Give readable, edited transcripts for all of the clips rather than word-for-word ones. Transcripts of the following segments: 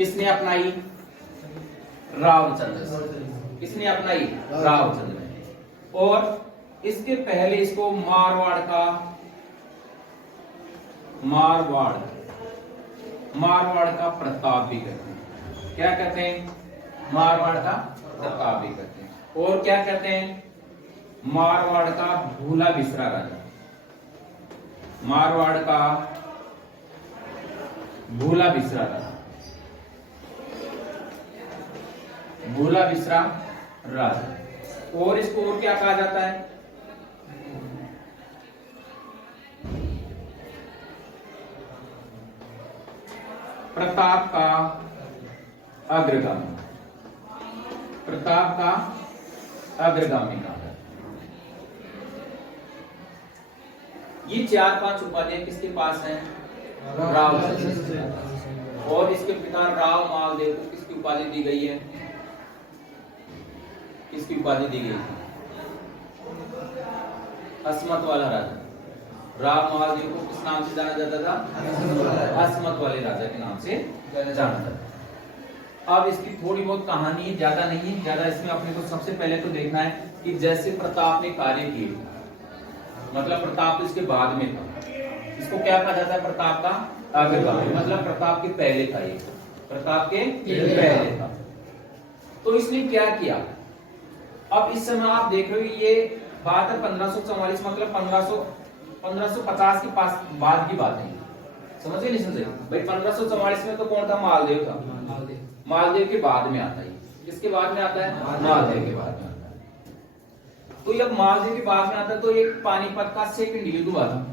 किसने अपनाई? रावचंद्र से। किसने अपनाई? रावचंद्र ने। और इसके पहले इसको मारवाड़ का प्रताप भी कहते हैं। क्या कहते हैं? मारवाड़ का प्रताप भी कहते हैं। और क्या कहते हैं? मारवाड़ का भूला बिसरा राजा। मारवाड़ का भूला बिसरा राजा। भूला बिसरा राजा। और इसको और क्या कहा जाता है? प्रताप का अग्रगामी। प्रताप का अग्रगामी का। ये 4-5 उपाधियां किसके पास हैं? रावचंद्र। और इसके पिता राव मालदेव को किसकी उपाधि दी गई है? किसकी उपाधि दी गई है? हसमत वाला राजा। राव महादेव को किस नाम से जाना जाता था? हसमत वाले राजा के नाम से जाना जाता था। अब इसकी थोड़ी बहुत कहानी है, ज्यादा नहीं है। ज्यादा इसमें अपने को सबसे पहले तो देखना है कि जैसे प्रताप ने कार्य किए, मतलब प्रताप तो इसके बाद में था। इसको क्या कहा जाता है? प्रताप का अग्रगामी, मतलब प्रताप के पहले था। ये प्रताप के पहले था। तो इसने क्या किया? अब इस समय आप देख रहे हो ये बात है 1544, मतलब 1550 के पास बाद की बात है। समझे नहीं समझे भाई? 1544 में तो कौन था? मालदेव था। मालदेव के बाद में आता है। किसके बाद में आता है? मालदेव के बाद में आता है। तो जब मालदेव के बाद में आता है तो एक पानीपत का सेकंड युद्ध हुआ था।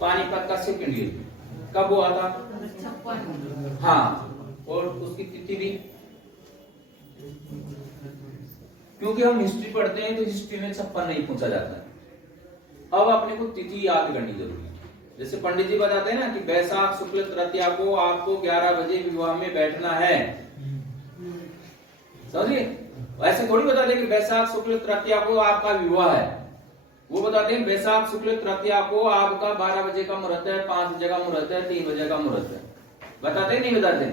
पानीपत का सेकंड युद्ध कब हुआ था? 56। हाँ, और उसकी तिथि भी, क्योंकि हम हिस्ट्री पढ़ते हैं तो हिस्ट्री में 56 नहीं पूछा जाता है। अब अपने को तिथि याद करनी जरूरी है। जैसे पंडित जी बताते हैं ना कि बैसाख शुक्ल तृतीया को आपको 11 बजे विवाह में बैठना है, समझिए? ऐसे थोड़ी बताते हैं कि बैसाख शुक्ल तृतीया को आपका विवाह है। वो बताते हैं बैसाख शुक्ल तृतीया को आपका 12 बजे का मुहूर्त है, 5 बजे का मुहूर्त है, 3 बजे का मुहूर्त है। बताते नहीं बताते?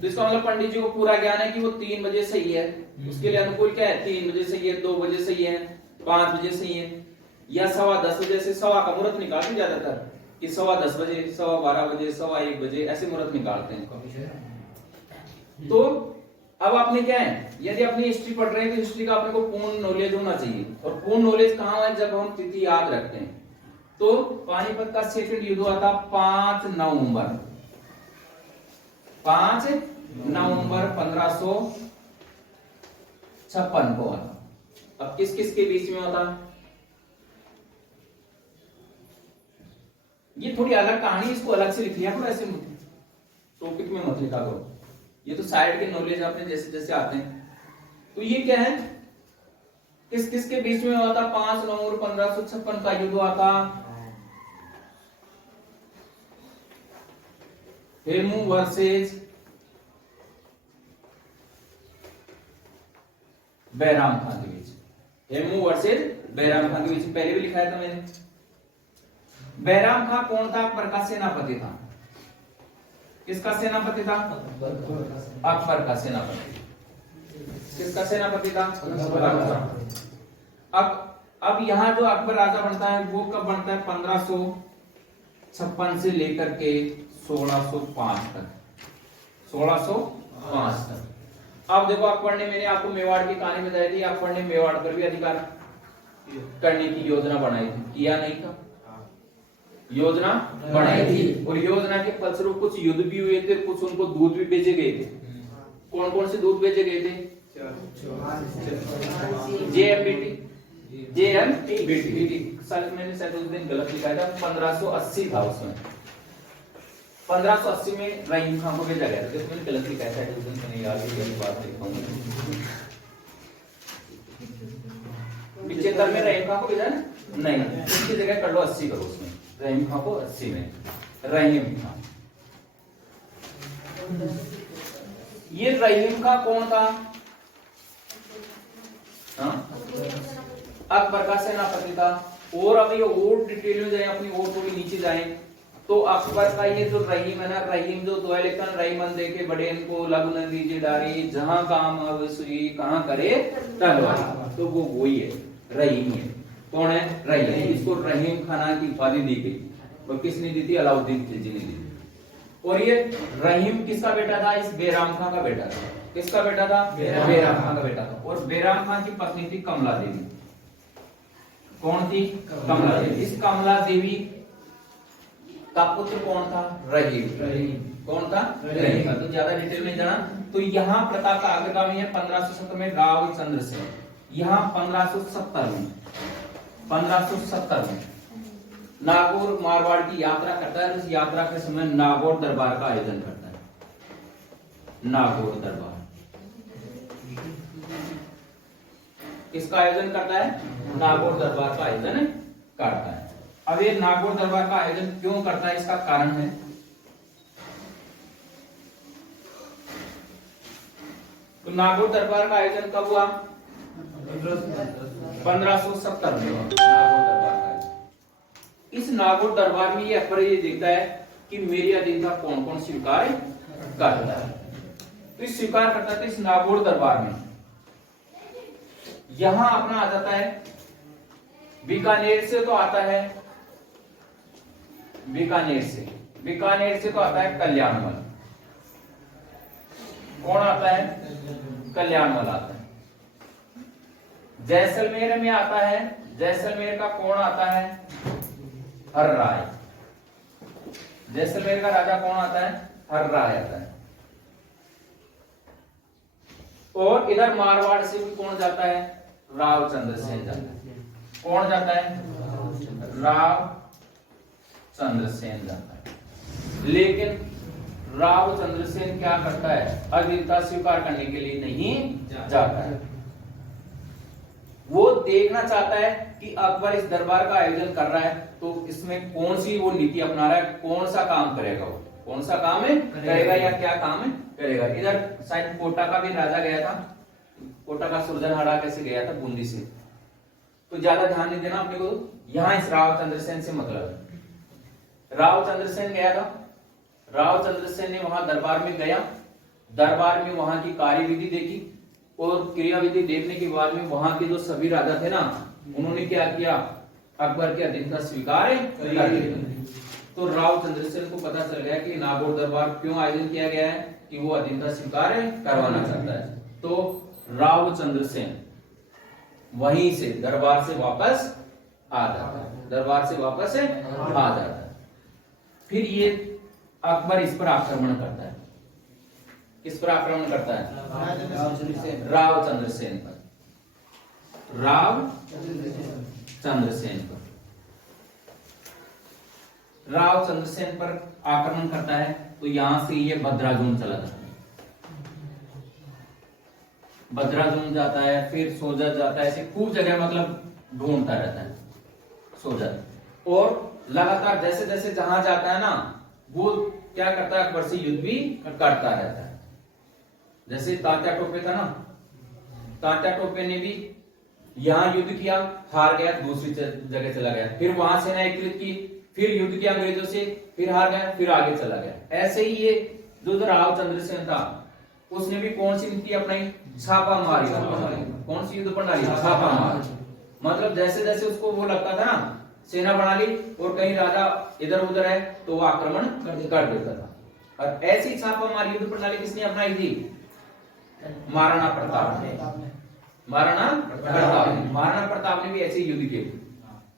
तो इसका मतलब पंडित जी को पूरा ज्ञान है कि वो 3 बजे सही है, उसके लिए अनुकूल क्या है? 3 बजे सही है, 2 बजे सही है, 5 बजे सही है, या 10:15 बजे से सवा का मुहूर्त निकालते ज्यादातर कि 10:15 बजे, 12:15 बजे, 1:15 बजे ऐसे मुहूर्त निकालते हैं। तो अब आपने क्या है, यदि अपनी हिस्ट्री पढ़ रहे हैं तो हिस्ट्री का अपने को पूर्ण नॉलेज होना चाहिए। और पूर्ण नॉलेज कहाँ है? जब हम तिथि याद रखते हैं। तो पानीपत का सेकंड युद्ध हुआ था 5 नवंबर 1556 को हुआ था। अब किस किस के बीच में होता? ये थोड़ी अलग कहानी, इसको अलग से लिख लिया करो, ऐसे टॉपिक में मत लिखा करो। ये तो साइड के नॉलेज अपने जैसे जैसे आते हैं। तो ये क्या है? किस किस के बीच में हुआ था? 5 नवंबर 1556 का युद्ध हुआ था। हेमू वर्सेस बैराम खान के बीच। हेमू वर्सेस बैराम खान के बीच पहले भी लिखाया था मैंने। बैराम खान कौन था? अकबर का सेनापति था। किसका सेनापति था? अकबर का सेनापति। किसका सेनापति था? अब यहां जो अकबर राजा बनता है वो कब बनता है? 1556 से लेकर के 1605 तक। 1605 तक। अब देखो अकबर ने, मैंने आपको मेवाड़ की कहानी बताई थी, अकबर ने मेवाड़ पर भी अधिकार करने की योजना बनाई थी, किया नहीं था? योजना बनाई थी। और योजना के फलस्वरूप कुछ युद्ध भी हुए थे, कुछ उनको दूध भी भेजे गए थे। कौन कौन से दूध भेजे गए थे? जेएमबीटी। मैंने शायद उस दिन गलत लिखा था, 1580 था उसमें। 1580 में रहीम खान को भेजा गया था। मैंने गलत लिखा था उस दिन, मैंने याद है बात लिखाऊंगा। 75 में रहीम खान को भेजा नहीं, उसकी जगह कर लो 80 करो उसमें। रहीम खान को 80 में रहीम खान। ये रहीम खान कौन था? अकबर का सेनापति था। और अभी और डिटेल में जाए, अपनी और थोड़ी नीचे जाए तो अकबर का ये जो रहीम है ना, रहीम जो दो लिखन रहीमन देखे बड़े इनको लगन दीजिए डारी, जहां काम अब सुई कहां करे तलवार, तो वो वही है, रहीम है। कौन है? रहीम। इसको रहीम खाना की उपाधि दी गई, और किसने दी थी? अलाउद्दीन खिलजी ने दी थी। और ये रहीम किसका बेटा था? इस बैराम खां का बेटा था। किसका बेटा था? बैराम खां का बेटा था। और बैराम खां की पत्नी थी कमला देवी। कौन थी? कमला देवी। इस कमला देवी का पुत्र कौन था? रहीम। कौन था? रहीम। तो ज्यादा डिटेल में जाना, तो यहाँ प्रताप का अग्रगामी है 1570 में रावचंद्र सेन। यहाँ 1570 में नागौर मारवाड़ की यात्रा करता है। उस यात्रा के समय नागौर दरबार का आयोजन करता है। नागौर दरबार किसका आयोजन करता है? नागौर दरबार का आयोजन करता है। अब ये नागौर दरबार का आयोजन क्यों करता है, इसका कारण है। तो नागौर दरबार का आयोजन कब हुआ? 1570 में नागौर दरबार का। इस नागौर दरबार में ये अकबर ये देखता है कि मेरी अधीनता कौन कौन स्वीकार करता है। तो इस स्वीकार करता है, तो इस नागौर दरबार में यहां अपना आ जाता है, बीकानेर से तो आता है, बीकानेर से तो आता है कल्याणमल। कौन आता है? कल्याणमल आता है। जैसलमेर में आता है, जैसलमेर का कौन आता है? हर्राय। जैसलमेर का राजा कौन आता है? हर्राय आता है। और इधर मारवाड़ से भी कौन जाता है? रावचंद्र सेन जाता है। कौन जाता है? रावचंद्र सेन जाता है। लेकिन रावचंद्र सेन क्या करता है? अधीनता स्वीकार करने के लिए नहीं जाता है। वो देखना चाहता है कि अकबर इस दरबार का आयोजन कर रहा है, तो इसमें कौन सी वो नीति अपना रहा है, कौन सा काम करेगा, वो कौन सा काम है करेगा या क्या काम है करेगा। इधर शायद कोटा का भी राजा गया था, कोटा का सुरजनहाड़ा कैसे गया था? बूंदी से। तो ज्यादा ध्यान नहीं देना अपने को, यहां इस रावचंद्र सेन से मतलब है। रावचंद्र सेन गया था, रावचंद्र सेन ने वहां दरबार में गया, दरबार में वहां की कार्यविधि देखी, और क्रियाविधि देखने के बाद में वहां के जो सभी राजा थे ना, उन्होंने क्या किया? अकबर की अधीनता स्वीकार कर ली। तो रावचंद्र सेन को पता चल गया कि नागौर दरबार क्यों आयोजन किया गया है, कि वो अधीनता स्वीकार करवाना चाहता है। तो रावचंद्र सेन वहीं से दरबार से वापस आ जाता है, दरबार से वापस आ जाता है। फिर ये अकबर इस पर आक्रमण करता है। किस पर आक्रमण करता है? रावचंद्र सेन पर। रावचंद्र सेन पर रावचंद्र सेन पर आक्रमण करता है। तो यहां से ये भद्राजुम चला जाता है, भद्राजुम जाता है, फिर सोजत जाता है, ऐसे खूब जगह मतलब ढूंढता रहता है सोजत। और लगातार जैसे जैसे जहां जाता है ना, वो क्या करता है? अकबर से युद्ध भी करता रहता है। जैसे तात्या टोपे था ना, तात्या टोपे ने भी यहां युद्ध किया, हार गया, दूसरी जगह चला गया, फिर वहां सेना एकत्रित की, फिर युद्ध किया अंग्रेजों से, फिर हार गया, फिर आगे चला गया। ऐसे ही ये जो रावचंद्र सेन था, उसने भी कौन सी नीति अपनाई? छापा मारी। कौन सी युद्ध प्रणाली? छापा मार। मतलब जैसे जैसे उसको वो लगता था ना, सेना बना ली और कहीं राजा इधर उधर है, तो वो आक्रमण कर देता था। और ऐसी छापा मारी युद्ध प्रणाली किसने अपनाई थी? महाराणा प्रताप ने। महाराणा प्रताप ने भी ऐसे युद्ध किए।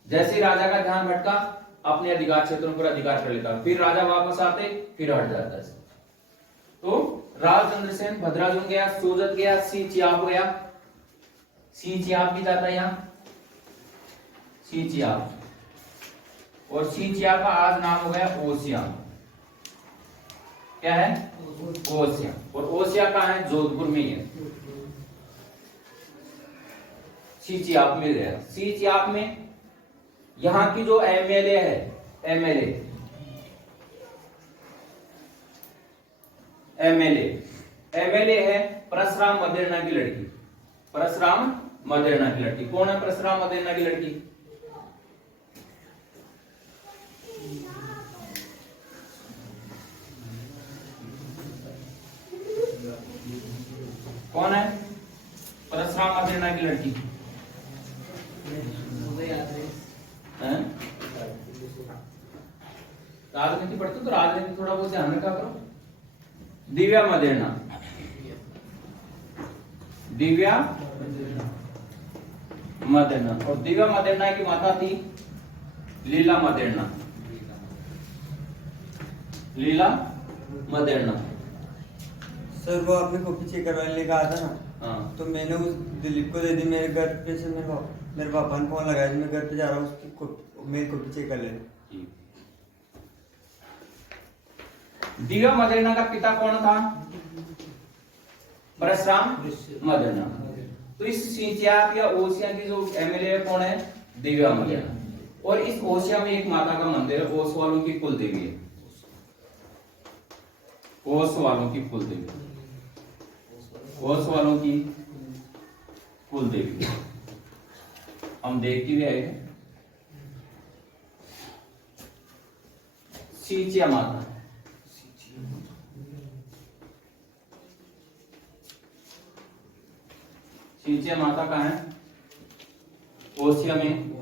जैसे राजा का ध्यान भटका, अपने अधिकार क्षेत्रों पर अधिकार कर लेता, फिर राजा वापस आते, फिर हट जाता। तो रावचंद्र सेन भद्राजुम गया, सोजत गया, सीचियाप गया, सीचियाप भी जाता है यहाँ, सीचियाप। और सीचियाप का आज नाम हो गया ओसिया। क्या है? ओसिया। और ओसिया कहाँ है? जोधपुर में ही है। सीचियाप मिल गया। सीचियाप में यहाँ की जो एमएलए है, एमएलए है परशुराम मदेरणा की लड़की। परशुराम मदेरणा की लड़की कौन है? परशुराम मदेरणा की लड़की कौन है? परशुराम मदेरणा की लड़की हैं? राजनीति पढ़ते तो राजनीति थोड़ा बहुत ध्यान रखा करो। दिव्या मदेरणा, दिव्या मदेरणा। और दिव्या मदेरणा की माता थी लीला मदेरणा, लीला मदेरणा। सर वो आपने कॉपी चेक करवाने कहा था ना, हाँ तो मैंने उस दिलीप को दे दी। मेरे घर पे से मेरे पापा ने फोन लगाया, मैं घर पे जा रहा हूँ, उसकी मेरी कॉपी चेक कर लेना। दिव्या मदेरणा का पिता कौन था? परशुराम मदेरणा। तो इस सिंचिया या ओसिया की जो एमएलए कौन है? दिव्या मदेरणा। और इस ओसिया में एक माता का मंदिर है, ओस वालों की कुल देवी है, ओस वालों की कुल देवी, ओस वालों की कुल देवी हम देखते हुए आए हैं। सिंचिया माता, सिंचिया माता कहाँ है? ओसिया में।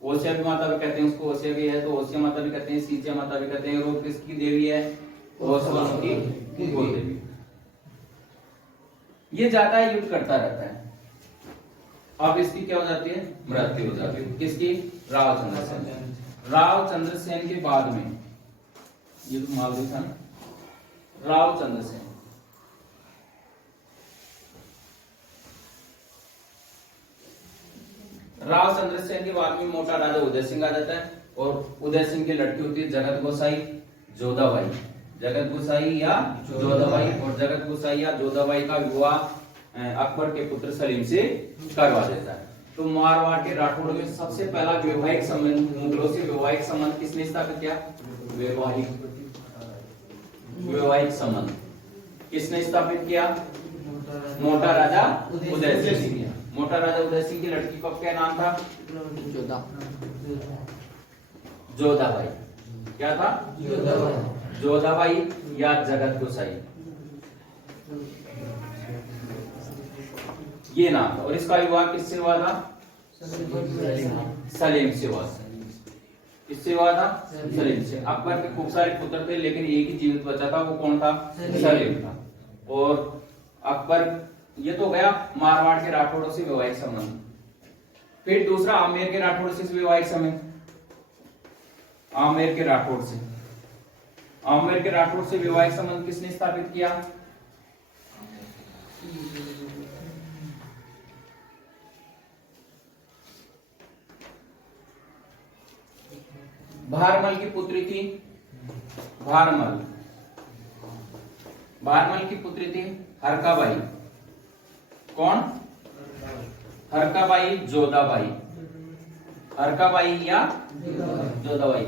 ओसिया भी माता भी कहते हैं उसको, ओसिया भी है तो ओसिया माता भी कहते हैं, सिंचिया माता भी कहते हैं। और किसकी देवी है? ओस वालों की कुल देवी। ये ज्यादा युद्ध करता रहता है। अब इसकी क्या हो जाती है? मृत्यु हो जाती है। किसकी? राव चंद्रसेन। राव चंद्रसेन के बाद में, ये तो मालूम था ना, राव चंद्रसेन। राव चंद्रसेन के बाद में मोटा राजा उदय सिंह आ जाता है। और उदय सिंह की लड़की होती है जगत गोसाई जोधाबाई, जगत गोसाई या जोधाबाई। और जगत गोसाई या जोधाबाई का विवाह अकबर के पुत्र सलीम से करवा देता है। तो मारवाड़ के राठौड़ में सबसे पहला वैवाहिक संबंध, मुगलों से वैवाहिक संबंध किसने स्थापित किया? वैवाहिक संबंध किसने स्थापित किया? मोटा राजा उदय सिंह। मोटा राजा उदय सिंह की लड़की का क्या नाम था? जोधाबाई। क्या था? जोधाबाई या जगत गोसाई, ये नाम था। और इसका विवाह किससे हुआ था? सलीम से हुआ। किससे हुआ था? सलीम से। अकबर के खूब सारे पुत्र थे, लेकिन एक ही जीवित बचा था, वो कौन था? सलीम था। और अकबर, ये तो गया मारवाड़ के राठौड़ों से वैवाहिक संबंध। फिर दूसरा आमेर के राठौड़ से वैवाहिक संबंध, आमेर के राठौड़ से। आमेर के राठौड़ से वैवाहिक संबंध किसने स्थापित किया? भारमल की पुत्री थी, भारमल। भारमल की पुत्री थी हरकाबाई। कौन? हरकाबाई जोधाबाई, हरकाबाई या जोधाबाई।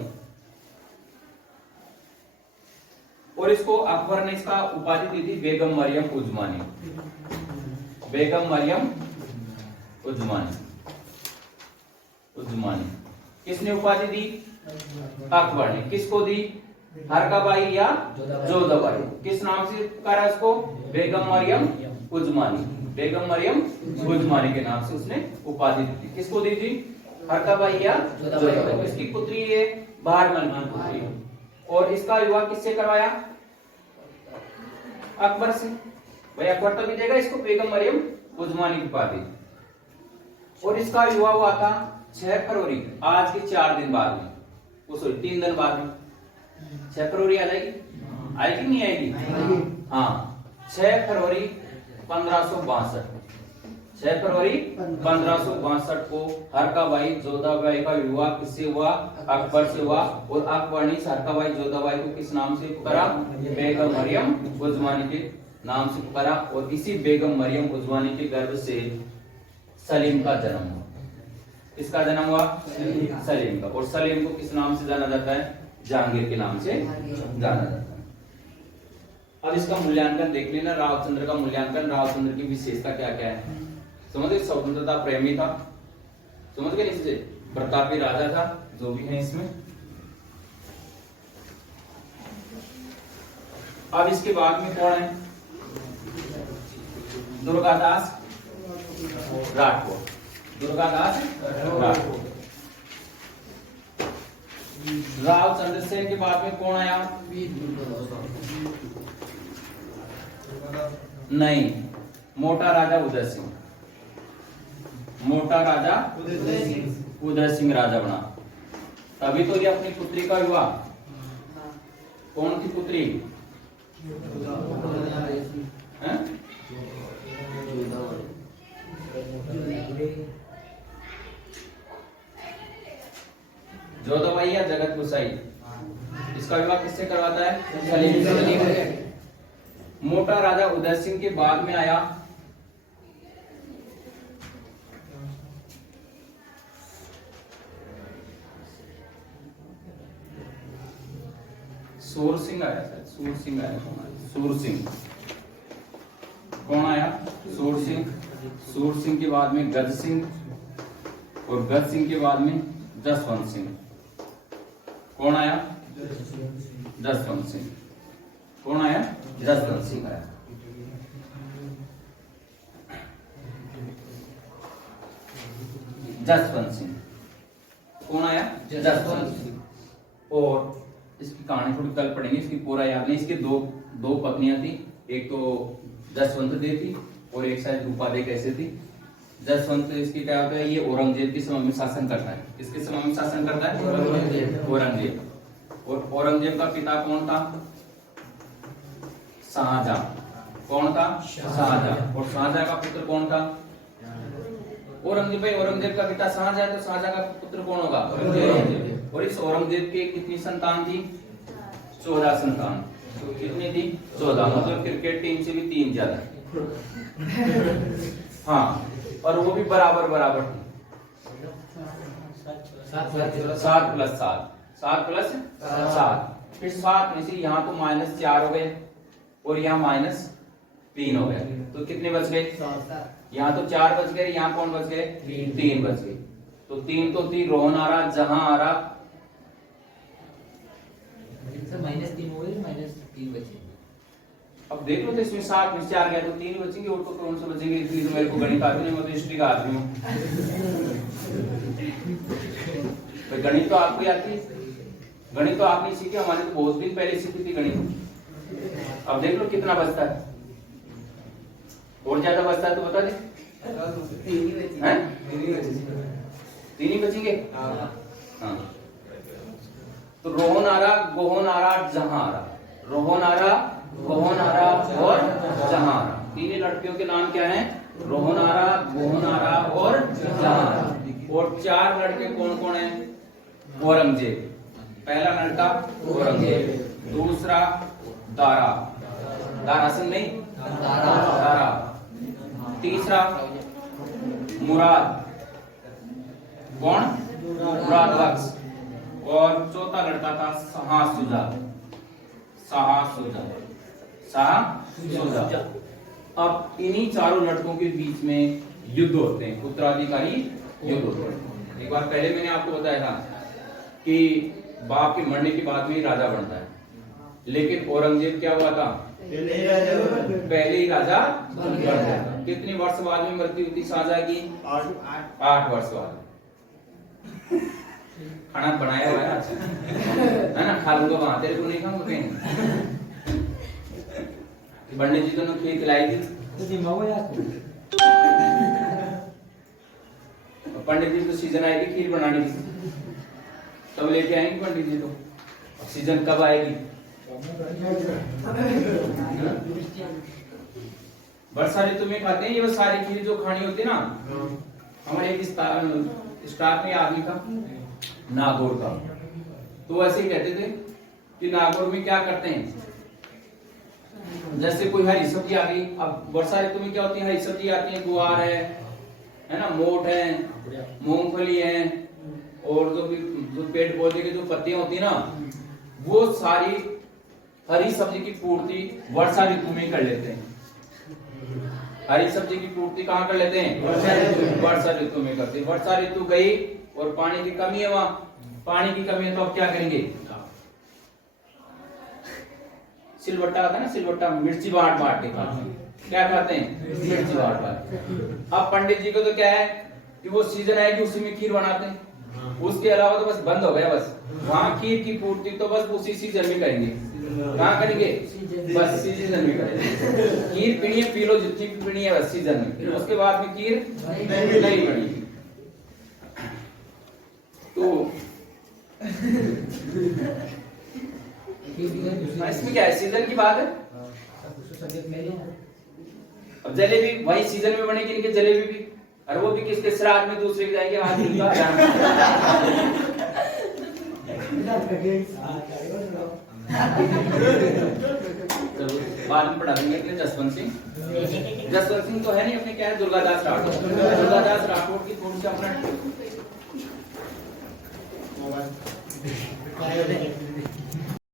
और इसको अकबर ने इसका उपाधि दी थी बेगम मरियम उजमानी, बेगम मरियम उजमानी। उजमानी किसने उपाधि दी? अकबर ने। किसको दी? हरकाबाई या जोधाबाई। किस नाम से पुकारा इसको? बेगम मरियम उजमानी, बेगम मरियम उजमानी के नाम से उसने उपाधि दी थी। किसको दी थी? हरकाबाई या जोधाबाई। इसकी पुत्री है भारमल की पुत्री। और इसका विवाह किससे करवाया? अकबर से। भाई अकबर तो भी देगा इसको बेगम मरियम उजमानी की उपाधि। और इसका विवाह हुआ था 6 फरवरी, आज के 4 दिन बाद में, वो सॉरी 3 दिन बाद में। 6 फरवरी आ जाएगी? आएगी नहीं आएगी? हाँ, 6 फरवरी 1562। 6 फरवरी 1562 को हरकाबाई जोधाबाई का विवाह किससे हुआ? अकबर से हुआ। और अकबर ने हरकाबाई जोधाबाई को किस नाम से पुकारा? बेगम मरियम उजमानी के नाम से पुकारा। और इसी बेगम मरियम उजमानी के गर्भ से सलीम का जन्म हुआ। किसका जन्म हुआ? सलीम का। और सलीम को किस नाम से जाना जाता है? जहांगीर के नाम से जाना जाता है। अब इसका मूल्यांकन देख लेना, रावचंद्र का मूल्यांकन। रावचंद्र की विशेषता क्या क्या है? समझ गए? स्वतंत्रता प्रेमी था, समझ गए? इससे प्रतापी राजा था, जो भी है इसमें। अब इसके बाद में कौन है? दुर्गादास राठौर। दुर्गादास राठौर। राव चंद्रसेन के बाद में कौन आया? नहीं, मोटा राजा उदय सिंह। मोटा राजा उदय सिंह राजा बना। तभी तो ये अपनी पुत्री का विवाह। कौन थी पुत्री? हैं? जोधाबाई या जगत गुसाई, इसका विवाह किससे करवाता है? सलीम से। मोटा राजा उदय सिंह के बाद में आया सूर सिंह आया। सूर सिंह आया। सूर सिंह। कौन आया? सूर सिंह। सूर सिंह के बाद में गज सिंह, और गज सिंह के बाद में जसवंत सिंह। कौन आया? जसवंत सिंह। कौन आया? जसवंत सिंह आया। जसवंत सिंह। कौन आया? जसवंत सिंह। और इसकी कहानी थोड़ी कल पढ़ेंगे, इसकी पूरा याद नहीं। इसके दो पत्नियां थी, एक तो जसवंत दे थी और एक शायद रूपा दे कैसे थी। जसवंत इसकी क्या होता है, ये औरंगजेब के समय में शासन करता है। किसके समय में शासन करता है? औरंगजेब। और औरंगजेब का पिता कौन था? शाहजहां। कौन था? शाहजहां। और शाहजहां का पुत्र कौन था? औरंगजेब। औरंगजेब का पिता शाहजहां, तो शाहजहां का पुत्र कौन होगा? औरंगजेब। और इस औरंगजेब के कितनी संतान थी? 14 संतान। कितनी थी? 14। मतलब क्रिकेट टीम से भी 3 ज्यादा। हाँ, और वो भी बराबर बराबर थी। 7 प्लस 7। 7 प्लस 7। फिर 7 में से यहाँ तो -4 हो गए और यहाँ -3 हो गए, तो कितने बच गए? यहाँ तो 4 बच गए, यहाँ कौन बच गए? 3 बच गए। तो 3 तो थी रोहन आरा, जहां आरा। -3 हो गए, -3 बचे। अब देख लो तो इसमें 7 में से 4 गया तो 3 बचेंगे, और तो कौन से बचेंगे? इसलिए तो मेरे को गणित आती नहीं, मैं तो हिस्ट्री का आदमी हूँ। तो गणित तो आपको ही आती है। गणित तो आप नहीं सीखे, हमारे तो बहुत दिन पहले सीखी थी गणित। अब देख लो कितना बचता है, और ज्यादा बचता है तो बता दे। 3 ही बचेंगे। हाँ, तो रोहन आरा, गोहन आरा, जहां आरा। रोहन आरा, गोहन आरा और जहां आरा। 3 लड़कियों के नाम क्या हैं? रोहन आरा, गोहन आरा और जहां आरा। और 4 लड़के कौन कौन हैं? औरंगजेब। पहला लड़का औरंगजेब, दूसरा दारा, दारा सिंह नहीं, दारा। तीसरा मुराद, कौन? मुराद बख्श। और चौथा लड़का था शाहसुजा। शाहसुजा, शाहसुजा। अब इन्हीं चारों लड़कों के बीच में युद्ध होते हैं, उत्तराधिकारी युद्ध होते हैं। एक बार पहले मैंने आपको बताया था कि बाप के मरने के बाद में ही राजा बनता है, लेकिन औरंगजेब क्या हुआ था? पहले ही राजा बन गया। कितने वर्ष बाद में मृत्यु हुई थी शाहजहां की? 8 वर्ष बाद। खाना बनाया हुआ है ना, खा लूंगा वहां, तेरे को नहीं खाऊंगा कहीं। पंडित जी को खीर खिलाई थी, पंडित जी को सीजन आएगी खीर बनाने की, तब लेके आएंगे पंडित जी। तो सीजन कब आएगी? वर्षा ऋतु में खाते हैं ये वो सारी खीर जो खानी होती है ना। हमारे एक स्टाफ में आदमी था नागौर का, तो ऐसे ही कहते थे कि नागौर में क्या करते हैं, जैसे कोई हरी सब्जी आ गई। अब वर्षा ऋतु में क्या होती है? हरी सब्जी आती है, गुआर है ना, मोट है, मूंगफली है, और जो पेड़ पौधे की जो पत्तियां होती है ना, वो सारी हरी सब्जी की पूर्ति वर्षा ऋतु में कर लेते हैं। हरी सब्जी की पूर्ति कहाँ कर लेते हैं? वर्षा ऋतु में करते हैं। वर्षा ऋतु गई और पानी की कमी है, वहां पानी की कमी है, तो अब क्या करेंगे? सिलवट्टा आता है ना, सिलवट्टा मिर्ची बांट बांट के खाते हैं। क्या खाते हैं? मिर्ची बांट बांट। अब पंडित जी को तो क्या है कि वो सीजन है कि उसी में खीर बनाते हैं, उसके अलावा तो बस बंद हो गया। बस वहाँ खीर की पूर्ति तो बस उसी सीजन में करेंगे। कहाँ करेंगे? बस सीजन में करेंगे। खीर पीनी है, पी लो जितनी भी पीनी है बस सीजन में, फिर उसके बाद में खीर नहीं बनी। तो इसमें क्या है, सीजन की बात है। अब जलेबी वही सीजन में बनेगी, इनके जलेबी भी, और वो भी किसके श्राद्ध में दूसरे के जाएंगे आज इनका चलो बाद में पढ़ा देंगे। जसवंत सिंह तो है नहीं अपने, क्या है दुर्गादास राठौर। दुर्गादास राठौर की थोड़ी सी अपना